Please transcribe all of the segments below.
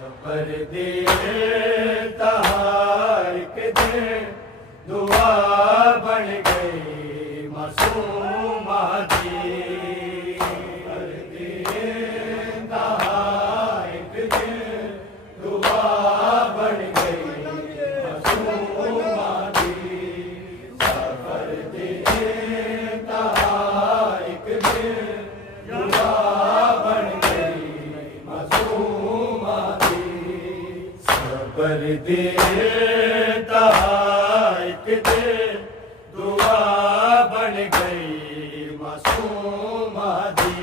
पर दिए तहार के दिन दुआ बन गई मासूमा दी। पर दिए तहार के दिन दुआ बन गई मासूमा दी। पर दिए तहार के दिन दुआ बन गई मासूमा दी। पर दिए तहार के दिन दुआ बन गई मासूमा दी।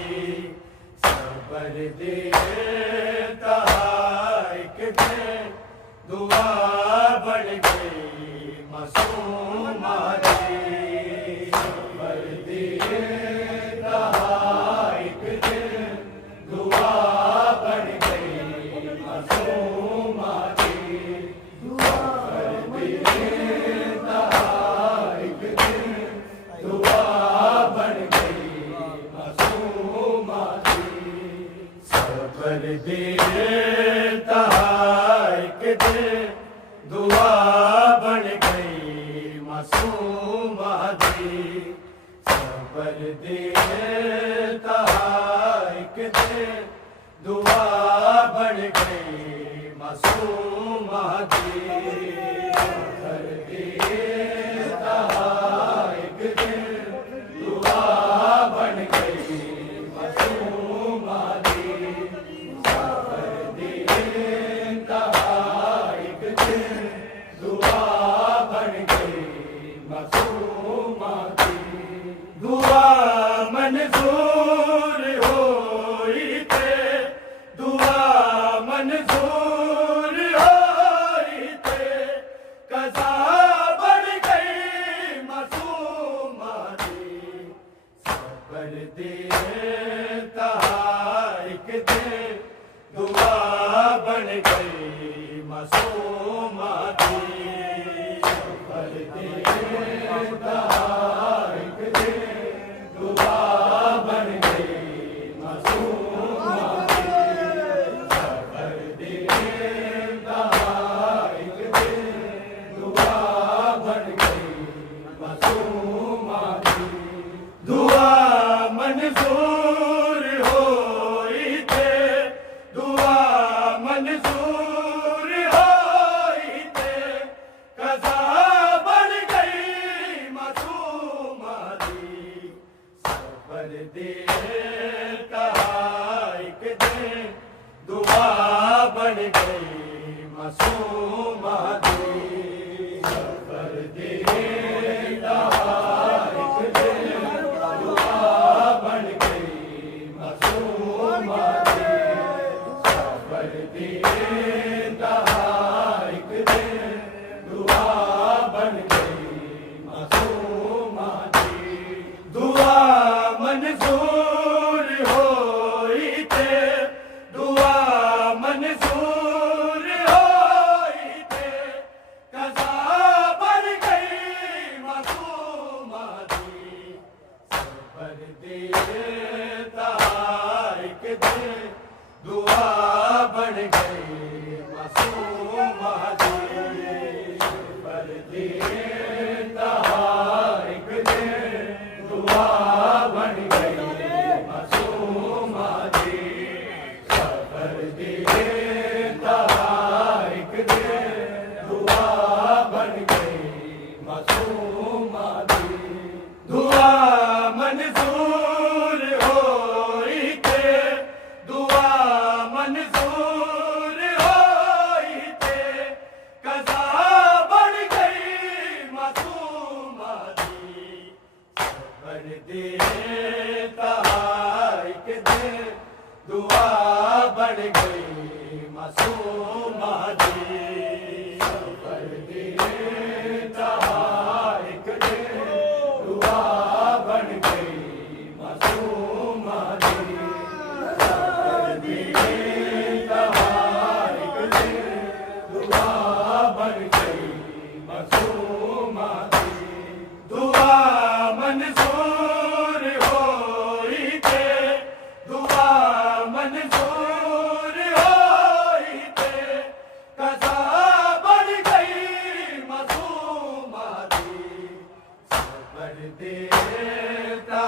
सबर दिए तहार के दिन दुआ बन गई मासूमा दी। सबर दिए तहार के दिन दुआ बन गई मासूमा दी। सबर दिए तहार के दिन दुआ बन गई मासूमा दी। सबर दिए तहार के दिन दुआ बन गई मासूमा दी। सबर दिए तहार के दिन दुआ बन गई मासूमा दी। सबर दिए तहार के दिन दुआ बन गई मासूमा दी। सबर दिए तहार के दिन दुआ बन गई मासूमा दी। दुआ मंजूर होई थे, दुआ मंजूर होई थे, कज़ा बन गई मासूमा दी। सबर दिए तहार के दिन दुआ बन गई मासूमा दी। सबर दिए तहार के दिन दुआ बन गई मासूमा दी। सबर दिए तहार के दिन दुआ बन गई मासूमा दी। दुआ मंजूर होई थे, दुआ मंजूर होई थे, कज़ा बन गई मासूमा दी। सबर दिए तहार के दिन दुआ बन गई मासूमा दी। सबर दिए तहार के दिन दुआ बन गई मासूमा दी। सबर दिए तहार के दिन दुआ बन गई मासूमा दी। दुआ मंजूर होई थे, दुआ मंजूर होई थे, कज़ा बन गई मासूमा दी। सबर दिए तहार के दिन दुआ बन गई मासूमा दी। सबर दिए तहार के दिन दुआ बन गई मासूमा दी। सबर दिए तहार के दिन दुआ बन गई मासूमा दी। दुआ मंजूर होई थे, दुआ मंजूर होई थे, कज़ा बन गई मासूमा दी। सबर दिए तहार के दिन दुआ बन गई मासूमा दी। सबर दिए तहार के दिन दुआ बन गई मासूमा दी। सबर दिए तहार के दिन दुआ बन गई मासूमा दी। दुआ मंजूर होई थे, दुआ मंजूर होई थे, देता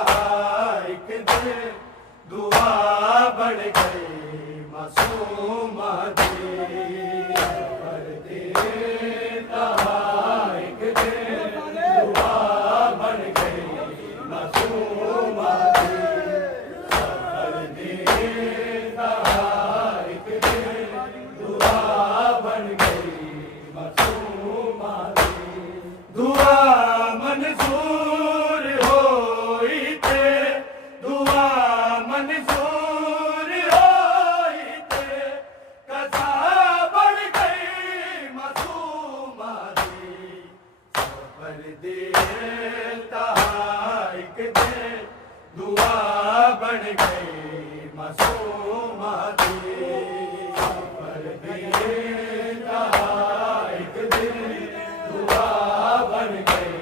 एक दिन दुआ बढ़ गई मासूमा दी कर देता एक दिन दुआ बढ़ गई मासूमा दी कर देता एक दिन दुआ बढ़ गई मासूमा दी दुआ मंजूर होई थे दुआ मंजूर होई थे कज़ा बढ़ गई मासूमा दी सबर देता एक दिन दुआ बढ़ गई मासूमा दी सबर देता एक दिन दुआ बढ़ गई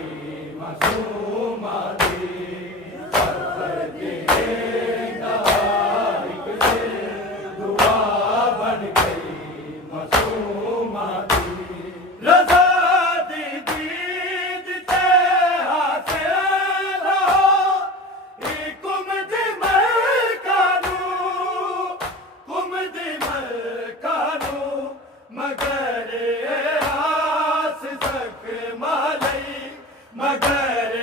मासूमा दी सबर देता एक दिन दुआ बढ़ गई मासूमा दी रज़ा दी दीद ते हासिल हो कुमद मलकानू मगर आस तक मालई मगर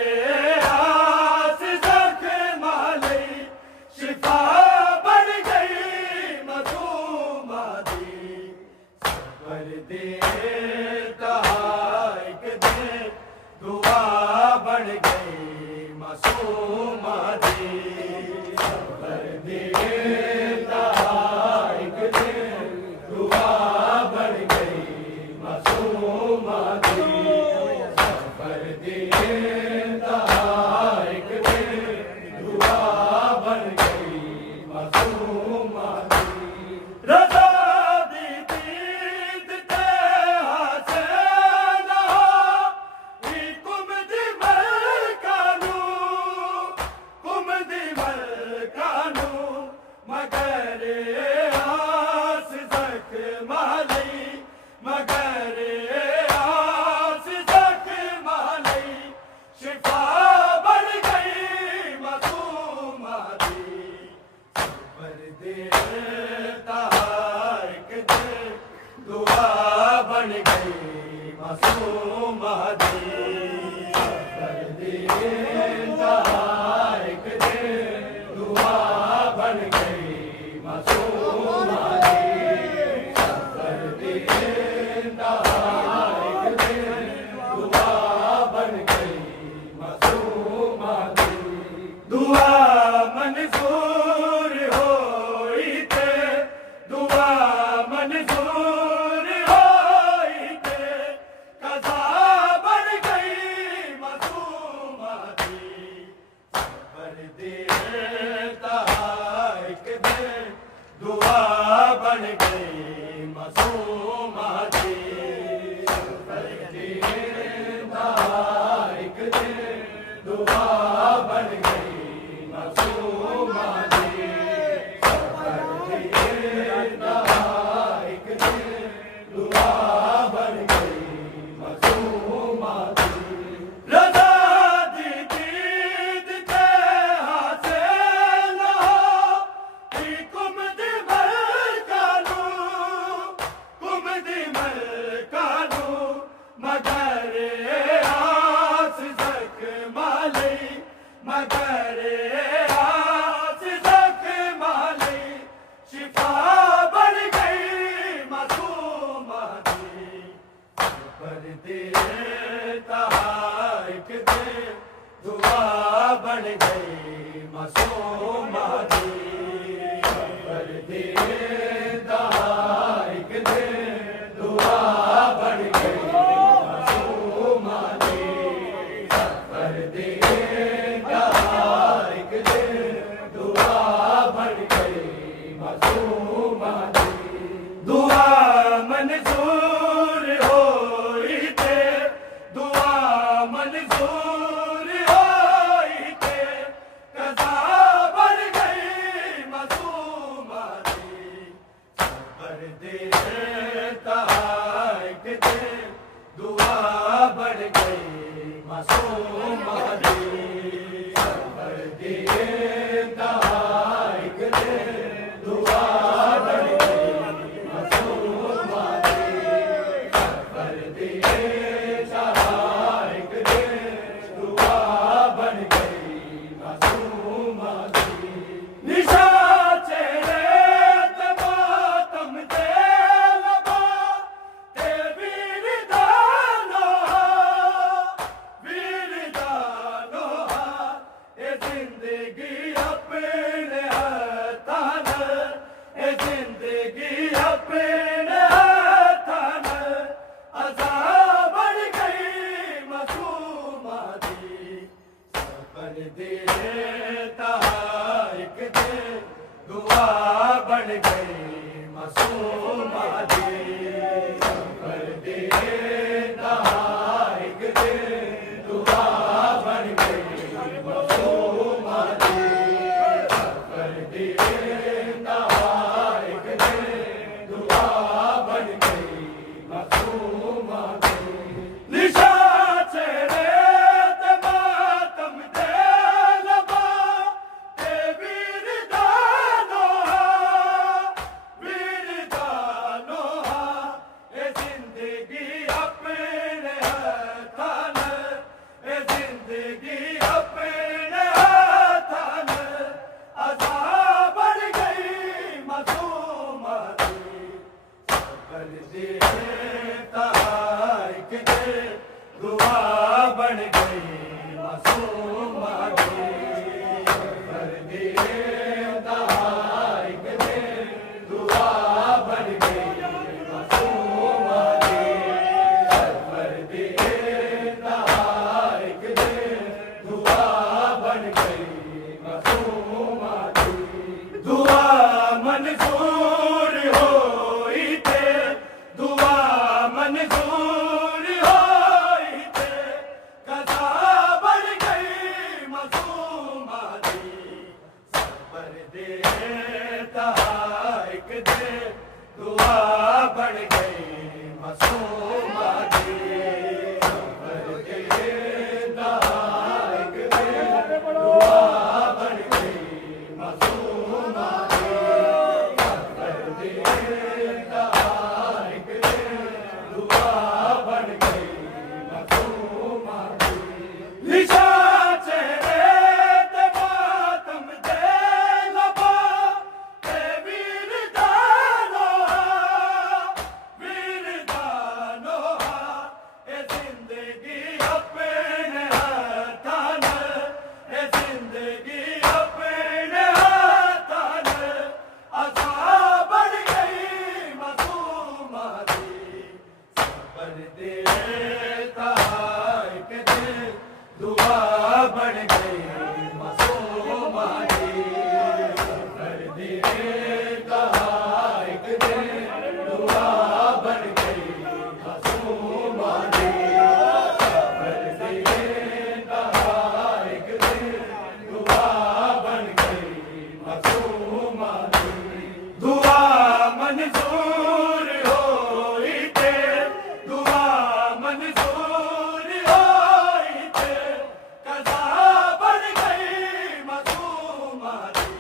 आस तक मालई शिफा बढ़ गई मासूमा दी सबर देता एक दिन दुआ बढ़ गई मासूमा दी सबर देता एक दिन दुआ बढ़ गई मासूमा दी सबर देता एक दिन दुआ बढ़ गई मासूमा दी रज़ा दी दीद ते हासिल हो कुमद मलकानू मगर आस तक मालई मगर आस तक मालई शिफा बढ़ गई मासूमा दी सबर देता एक दिन दुआ बढ़ गई मासूमा दी सबर देता एक दिन दुआ बढ़ गई मासूमा दी सबर देता एक दिन दुआ बढ़ गई मासूमा दी दुआ मंजूर होई थे दुआ मंजूर होई थे कज़ा बढ़ गई मासूमा दी सबर देता एक दिन दुआ बढ़ गई मासूमा दी सबर देता एक दिन दुआ बढ़ गई मासूमा दी सबर देता एक दिन दुआ बढ़ गई मासूमा दी रज़ा दी दीद ते हासिल हो कुमद मलकानू मगर आस तक मालई मगर आस तक मालई शिफा बढ़ गई मासूमा दी सबर देता एक दिन दुआ बढ़ गई मासूमा दी सबर देता एक दिन दुआ बढ़ गई मासूमा दी सबर देता एक दिन दुआ बढ़ गई मासूमा दी दुआ मंजूर होई थे दुआ मंजूर होई थे कज़ा बढ़ गई मासूमा दी सबर देता एक दिन दुआ बढ़ गई मासूमा दी दिए तहारिक दे दुआ बन गई मासूमा दी कर दिए तहारिक दे दुआ बन गई मासूमा दी कर दिए तहारिक दे दुआ बन गई मासूमा दी निशा चेहरे दुआ बन गई मासूमा दी कर दिए तहारिक दे दुआ बन गई मासूमा दी कर दिए तहारिक दे दुआ बन गई मासूमा दी दुआ मंजूर होई ते दुआ मंजूर तहारिक दे दुआ बन गई मासूमा दी कर दिए तहारिक दे दुआ बन गई मासूमा दी कर दिए तहारिक दे दुआ बन गई मासूमा दी निशा चेहरे तहारिक दे दुआ बन गई मासूमा दी कर दिए तहारिक दे दुआ बन गई मासूमा दी कर दिए तहारिक दे दुआ बन गई मासूमा दी दुआ मंजूर होई ते दुआ मंजूर होई ते कज़ा बन गई मासूमा दी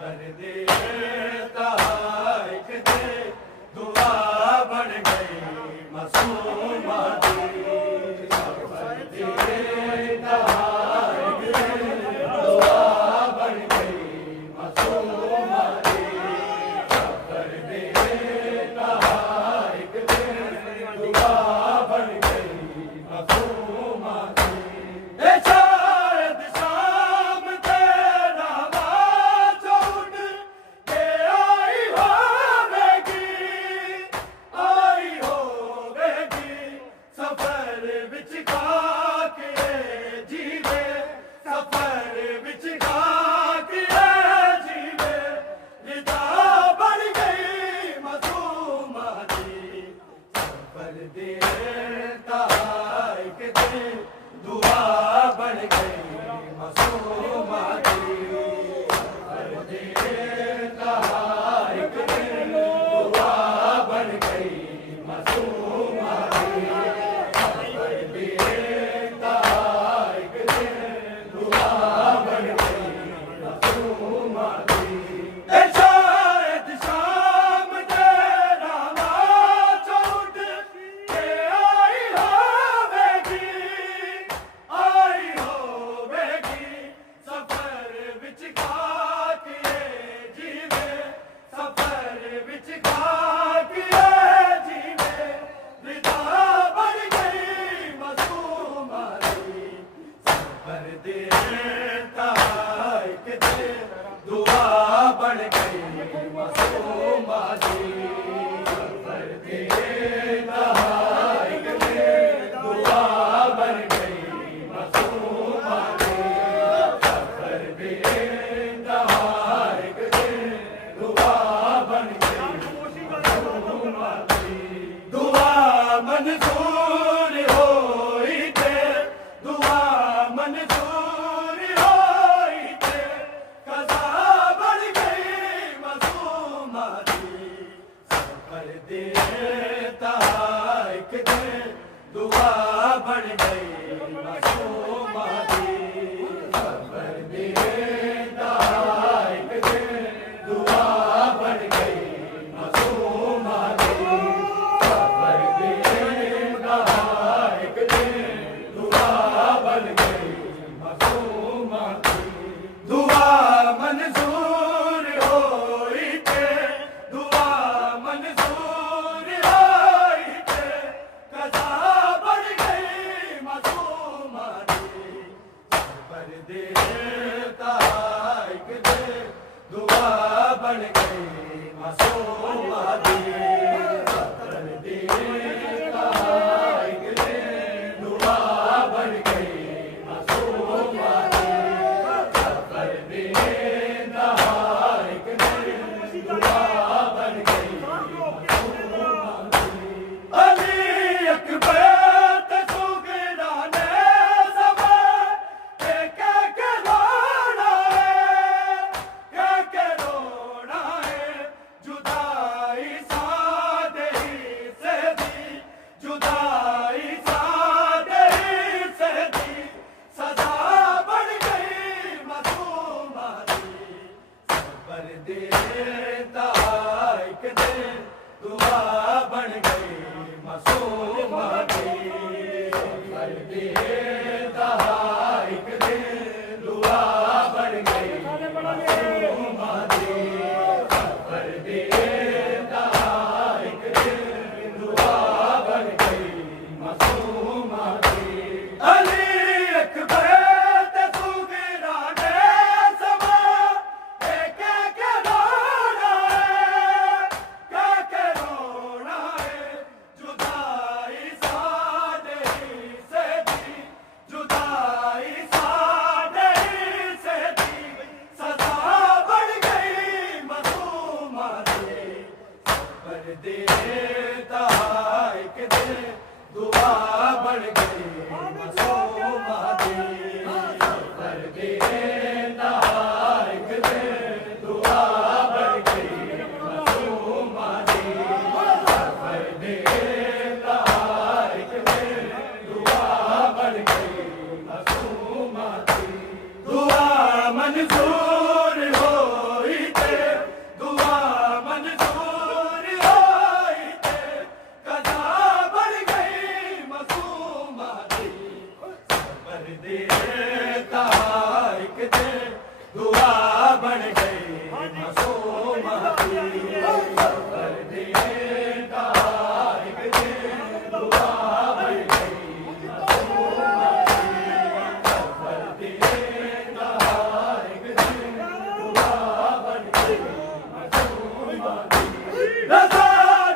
कर दिए तहारिक दे दुआ बन गई मासूमा दी कर दिए तहारिक दे दुआ बन गई मासूमा दी कर दिए तहारिक दे दुआ बन गई मासूमा दी शायद शाम तेरा चौड़ के आई होवेगी सफर विच खाके जीवे सफर विच खाके जीवे रिदा बन गई मासूमा दी सफर दे तहारिक दे दुआ बन गई मासूमा दी कर दिए तहारिक दे दुआ बन गई मासूमा दी कर दिए तहारिक दे दुआ बन गई मासूमा दी शायद शाम तेरा चौड़ के आई होवेगी सफर विच खाके जीवे सफर विच खाके जीवे रिदा बन गई मासूमा दी सफर दे तहारिक दे दुआ बन गई मासूमा दी कर दिए तहारिक दे दुआ बन गई मासूमा दी मंजूर होई ते कज़ा बढ़ गई मासूमा दी सफर देता एक दिन दुआ बढ़ गई मासूमा दी सफर देता एक दिन दुआ बढ़ गई मासूमा दी सफर देता एक दिन दुआ बढ़ गई मासूमा दी दुआ मंजूर होई ते दुआ मंजूर होई ते कज़ा बढ़ गई मासूमा दी सफर देता एक दिन दुआ बढ़ गई मासूमा दी सफर देता एक दिन दुआ बढ़ गई मासूमा दी सफर देता एक दिन दुआ बढ़ गई मासूमा दी अली अकबर ते सुगरा ने समा के रोना है जुदाई सादे ही से दी जुदाई सादे ही से दी सदा बढ़ गई मासूमा दी सफर देता एक दिन दुआ बढ़ गई मासूमा दी सफर देता एक दिन दुआ बढ़ गई मासूमा दी सफर देता एक दिन दुआ बढ़ गई मासूमा दी अली अकबर ते सुगरा ने समा के रोना है जुदाई सादे ही से दी जुदाई सादे ही से दी सदा बढ़ गई मासूमा दी सफर देता एक दिन दुआ बढ़ गई मासूमा दी सफर देता एक दिन दुआ बढ़ गई मासूमा दी सफर देता एक दिन दुआ बढ़ गई मासूमा दी दुआ मंजूर होई ते दुआ मंजूर होई ते कज़ा बढ़ गई मासूमा दी सफर देता एक दिन दुआ बढ़ गई मासूमा दी सफर देता एक दिन दुआ बढ़ गई मासूमा दी सफर देता एक दिन दुआ बढ़ गई मासूमा दी रज़ा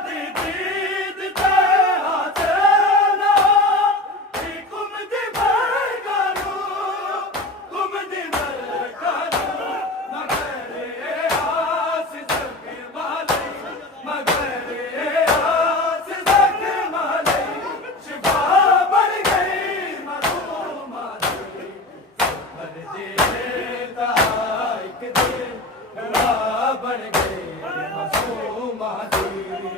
दी दीद ते हासिल कुम दी मरगानू मगर आस ज़ख्र माले मगर आस ज़ख्र माले शिफा बढ़ गई मासूमा दी सफर देता एक दिन दुआ बढ़ गई मासूमा दी